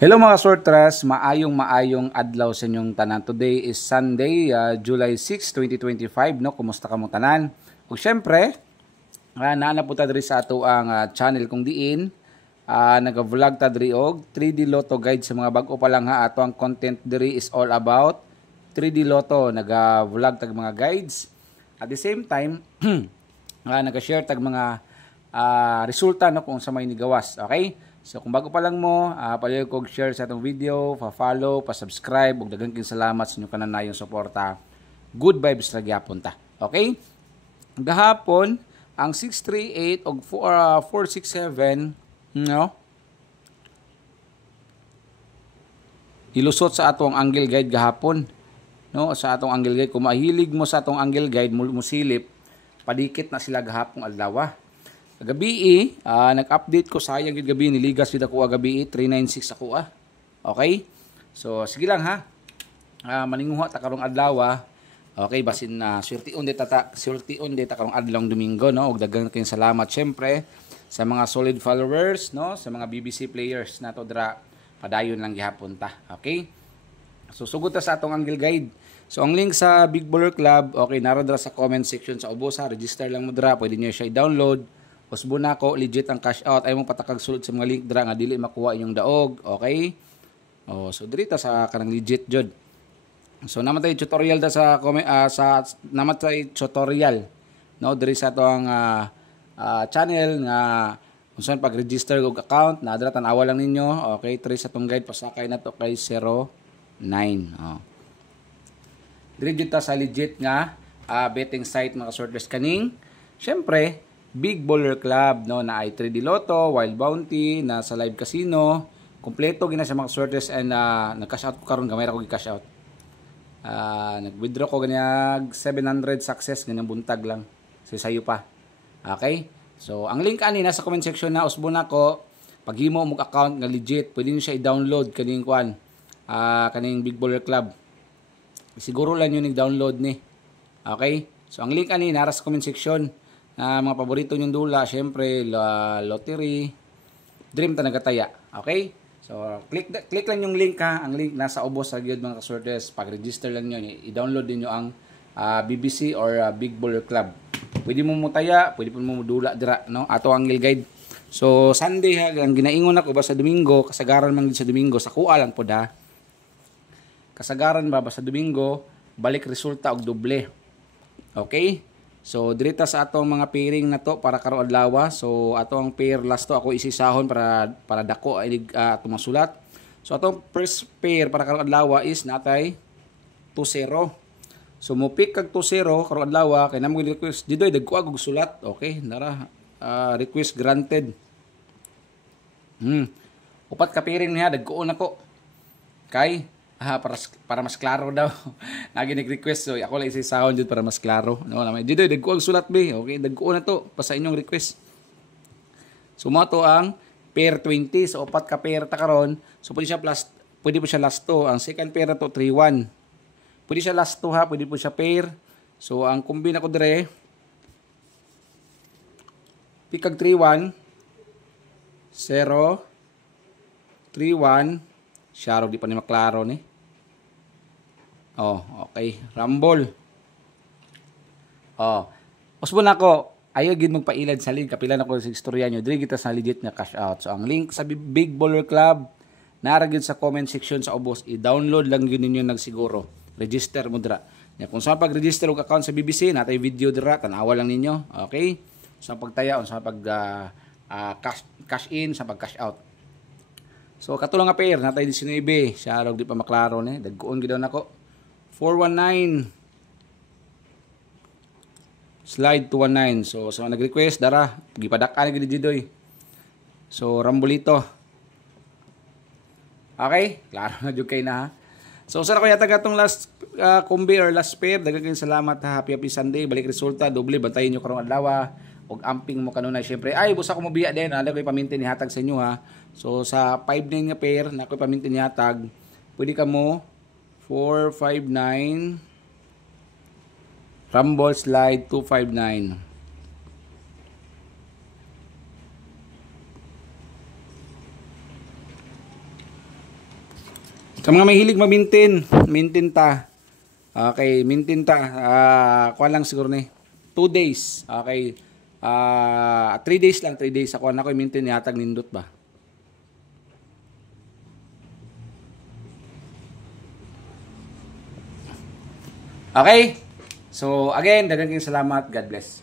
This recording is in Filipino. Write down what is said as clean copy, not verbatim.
Hello mga sortras, maayong adlaw sa inyong tanan. Today is Sunday, July 6, 2025, no? Kumusta ka mo tanan? Ug syempre, naana po ta diri sa ato ang channel kung diin naga-vlog ta diri og 3D Lotto guide sa mga bag-o pa lang ha. Ato ang content diri is all about 3D Lotto, naga-vlog tag mga guides. At the same time, naga-share tag mga resulta no kung sa may nigawas, okay? So kung bago pa lang mo, paliw kog share sa itong video, pa-follow, pa-subscribe, ug daghang salamat sa inyong kananayong suporta. Good vibes ra gyapon ta. Okay? Gahapon ang 638 ug 467 no. Ilusot sa atong angle guide gahapon. No, sa atong angle guide kung mahilig mo sa atong angle guide musilip, padikit na sila gahapon adlaw. Gabi nag-update ko sayang gid gabi niligas gid ako gabi 396 ako Okay? So sige lang ha. Maninguha ta karong adlaw. Okay, basin na surtion deta karong adlawng Domingo no. Ug daghang kayong salamat syempre sa mga solid followers no, sa mga BBC players nato dira padayon lang gihapon ta. Okay? So sugod ta sa atong angle guide. So ang link sa Big Baller Club, okay, naro dira sa comment section sa ubos ha. Register lang mo dira, pwede niyo siya i-download. Usbuna ko legit ang cash out ay mong patakag sulod sa mga link dira nga dili makuha inyong daog, okay? So diri ta sa kanang legit jud. So namatay tutorial da sa sa namatay tutorial no diri sa to ang channel nga unsan pag-register og account na dira tan-awa lang ninyo, okay? Try sa tong guide pasakay na to kay 09. Diri jud ta sa legit nga betting site mga sorters kaning. Syempre Big Baller Club no na ay 3D Lotto, Wild Bounty, na sa live casino, kompleto gina sa mga sorters and nag-cash out ko karon gamay ra ko gi-cash out. Nag-withdraw ko ganyag 700 success ganyang buntag lang. Sayo pa. Okay? So ang link ani nasa comment section na usbon ko. Paghimo mo account nga legit, pwede niyo siya i-download kaning kaning Big Baller Club. Siguro lang yun i-download ni. Okay? So ang link ani nara sa comment section. Mga paborito nyong dula, syempre, lottery, dream ta nagataya. Okay? So, click lang yung link ha. Ang link nasa ubos sa gyud mga kasortes. Pag-register lang nyo, i-download din nyo ang BBC or Big Baller Club. Pwede mo mutaya, pwede mo dula dira, no? Ato ang guide. So, Sunday ha, ang ginaingon ako ba sa Domingo, kasagaran man sa Domingo, sa kuha lang po da. Kasagaran ba sa Domingo, balik resulta og doble. Okay? So dirita sa atong mga pairing na to para karong adlaw. So atong pair last to ako isisahon para dako ay atong masulat. So atong first pair para karong adlaw is natay 2-0. So mo pick kag 2-0 karong adlaw kay namo request didoy dagko og sulat. Okay, nara request granted. Upat ka pairing niya dagko nako. Kay para mas klaro daw. Nagi nag-request so ako lang isisahon jud para mas klaro. No, lamay dito dagko ang sulat be. Okay, dagko na to pa sa inyong request. So mo to ang pair 20 so upat ka pair ta karon. So pwede po siya last to. Ang second pair na to 3-1. Pwede siya last to ha, pwede po siya pair. So ang combine ko dire pikag 3-1 0 3-1 Sharo di pa ni maklaro ni. Okay. Rumble. Usbon ako. Ayaw gid magpailad sa link. Kapilan ako sa istorya nyo. Dili kita sa legit nga cash out. So, ang link sa Big Baller Club, naragid sa comment section sa ubos. I-download lang yun ninyo nagsiguro. Register mo dira. Kung saan pag-register og account sa BBC, natay video dira. Tanawa lang ninyo. Okay? Sa pagtaya, sa pag cash in, sa pag cash out. So, katulang nga pair, natay 19. Siya di pa maklaro ni. Dagkoon gid nako. 419 slide 219. So nag-request dara gipadak-an gid didoy. So Rambolito. Okay, klaro na jud kay na ha. So sa ko yata gatong last combi or last pair, daghang salamat ha. Happy Sunday. Balik resulta doble bantayan niyo karong adlaw. Og amping mo kanunay syempre. Ay busa ko mo biya din, ana koy pamintin ni hatag sa inyo ha. So sa 5-9 nga pair na koy pamintin ni hatag. Pwede ka mo 459 Rumble slide 259. Sa mga mahilig ma-maintain, maintain ta. Okay, maintain ta. Kuha lang siguro ni 2 days. Okay. 3 days lang, 3 days. Ako maintain yatag nindot ba? Okay. So, again, daghang salamat. God bless.